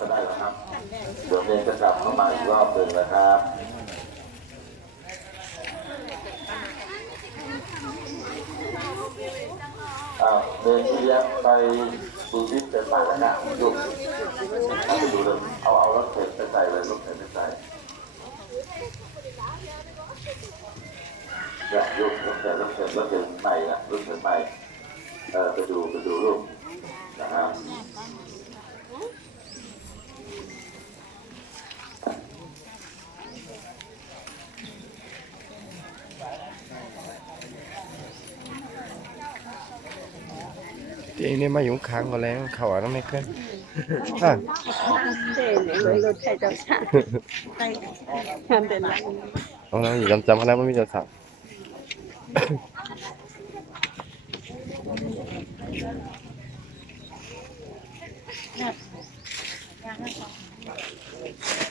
ก็ได้แล้วครับเดี๋ยวเรียนจะกลับเข้ามาอีกรอบหนึ่งนะครับเดินที่เลี้ยงไปดูที่เป็นป่าแล้วนะลูกเอาไปดูเลยเอารถเข็นไปใส่เลยรถเข็นไปใส่เนี่ยลูกรถเข็นใหม่นะรถเข็นใหม่ไปดูลูกนะครับที่นี่มาอยู่ค้างก็แล้วเขาอ่ะต้องไม่ขึ้นเด่นเลยรถไฟจะช้าไปทำเป็นไรต้องนั่งอยู่จำๆกันแล้วไม่มีจะสั่งงาน